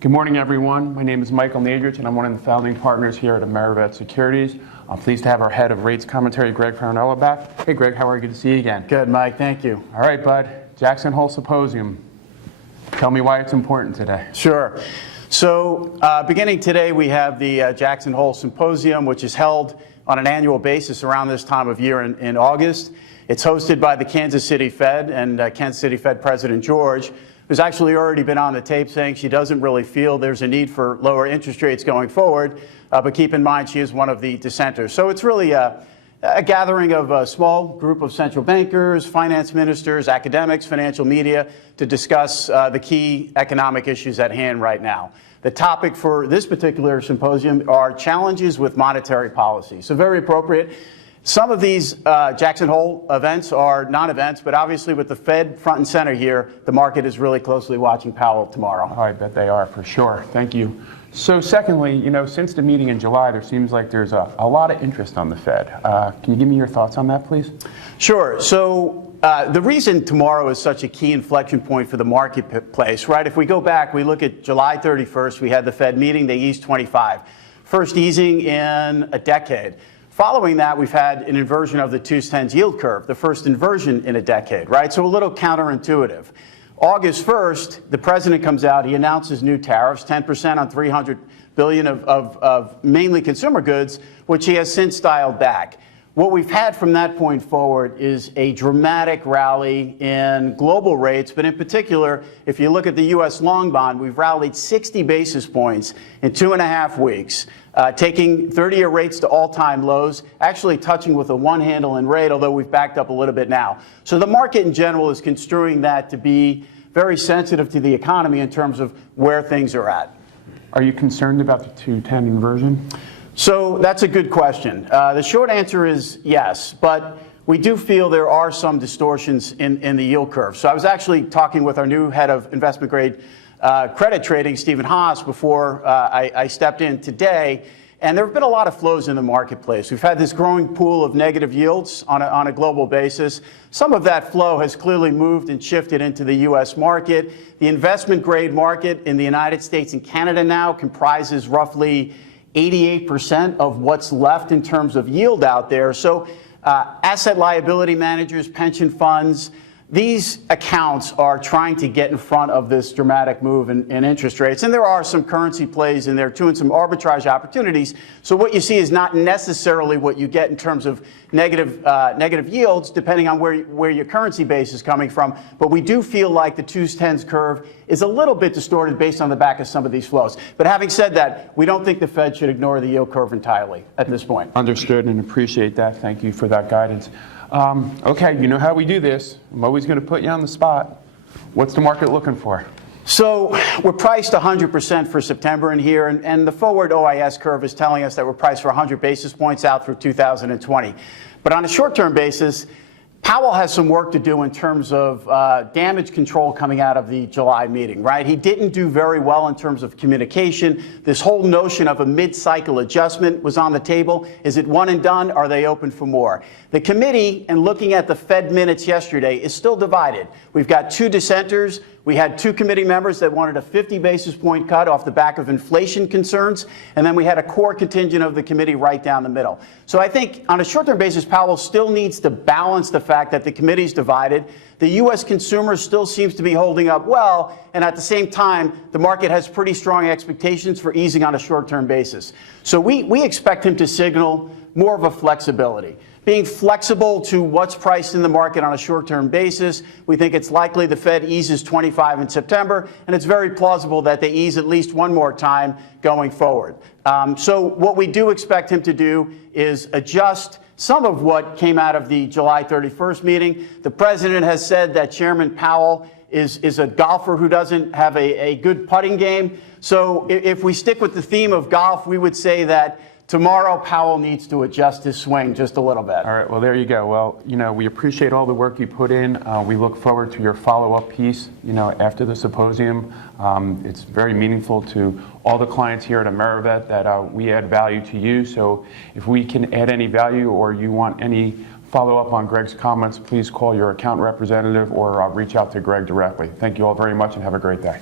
Good morning, everyone. My name is Michael Nadrich, and I'm one of the founding partners here at Amerivet Securities. I'm pleased to have our head of rates commentary, Greg Faranello, back. Hey, Greg, how are you? Good to see you again. Good, Mike. Thank you. All right, bud. Jackson Hole Symposium. Tell me why it's important today. Sure. So beginning today, we have the Jackson Hole Symposium, which is held on an annual basis around this time of year in August. It's hosted by the Kansas City Fed and Kansas City Fed President George, who's actually already been on the tape saying she doesn't really feel there's a need for lower interest rates going forward, but keep in mind she is one of the dissenters. So it's really a gathering of a small group of central bankers, finance ministers, academics, financial media to discuss the key economic issues at hand right now. The topic for this particular symposium are challenges with monetary policy. So very appropriate. Some of these Jackson Hole events are non-events, but obviously with the Fed front and center here, the market is really closely watching Powell tomorrow. Oh, I bet they are, for sure. Thank you. So secondly, since the meeting in July, there seems like there's a lot of interest on the Fed. Can you give me your thoughts on that, please? Sure. So the reason tomorrow is such a key inflection point for the marketplace, right? If we go back, we look at July 31st, we had the Fed meeting, they eased 25. First easing in a decade. Following that, we've had an inversion of the 2-10 yield curve, the first inversion in a decade, right? So a little counterintuitive. August 1st, the president comes out, he announces new tariffs, 10% on $300 billion of mainly consumer goods, which he has since dialed back. What we've had from that point forward is a dramatic rally in global rates, but in particular, if you look at the U.S. long bond, we've rallied 60 basis points in 2.5 weeks, taking 30-year rates to all-time lows, actually touching with a one handle in rate, although we've backed up a little bit now. So the market in general is construing that to be very sensitive to the economy in terms of where things are at. Are you concerned about the 2-10 inversion? So that's a good question. The short answer is yes, but we do feel there are some distortions in the yield curve. So I was actually talking with our new head of investment grade credit trading, Stephen Haas, before I stepped in today, and there have been a lot of flows in the marketplace. We've had this growing pool of negative yields on a global basis. Some of that flow has clearly moved and shifted into the U.S. market. The investment grade market in the United States and Canada now comprises roughly 88% of what's left in terms of yield out there. So asset liability managers, pension funds, these accounts are trying to get in front of this dramatic move in interest rates. And there are some currency plays in there too and some arbitrage opportunities. So what you see is not necessarily what you get in terms of negative yields, depending on where your currency base is coming from. But we do feel like the 2-10 curve is a little bit distorted based on the back of some of these flows. But having said that, we don't think the Fed should ignore the yield curve entirely at this point. Understood and appreciate that. Thank you for that guidance. Okay, you know how we do this. I'm always going to put you on the spot. What's the market looking for? So we're priced 100% for September in here, and the forward OIS curve is telling us that we're priced for 100 basis points out through 2020. But on a short-term basis, Powell has some work to do in terms of damage control coming out of the July meeting, right? He didn't do very well in terms of communication. This whole notion of a mid-cycle adjustment was on the table. Is it one and done? Are they open for more? The committee, and looking at the Fed minutes yesterday, is still divided. We've got two dissenters. We had two committee members that wanted a 50 basis point cut off the back of inflation concerns, and then we had a core contingent of the committee right down the middle. So I think on a short-term basis, Powell still needs to balance the fact that the committee's divided. The U.S. consumer still seems to be holding up well, and at the same time, the market has pretty strong expectations for easing on a short-term basis. So we expect him to signal more of a flexibility. Being flexible to what's priced in the market on a short-term basis, we think it's likely the Fed eases 25 in September, and it's very plausible that they ease at least one more time going forward. So what we do expect him to do is adjust some of what came out of the July 31st meeting. The president has said that Chairman Powell is a golfer who doesn't have a good putting game. So if we stick with the theme of golf, we would say that tomorrow, Powell needs to adjust his swing just a little bit. All right, well, there you go. Well, we appreciate all the work you put in. We look forward to your follow-up piece, after the symposium. It's very meaningful to all the clients here at Amerivet that we add value to you. So if we can add any value or you want any follow-up on Greg's comments, please call your account representative or reach out to Greg directly. Thank you all very much and have a great day.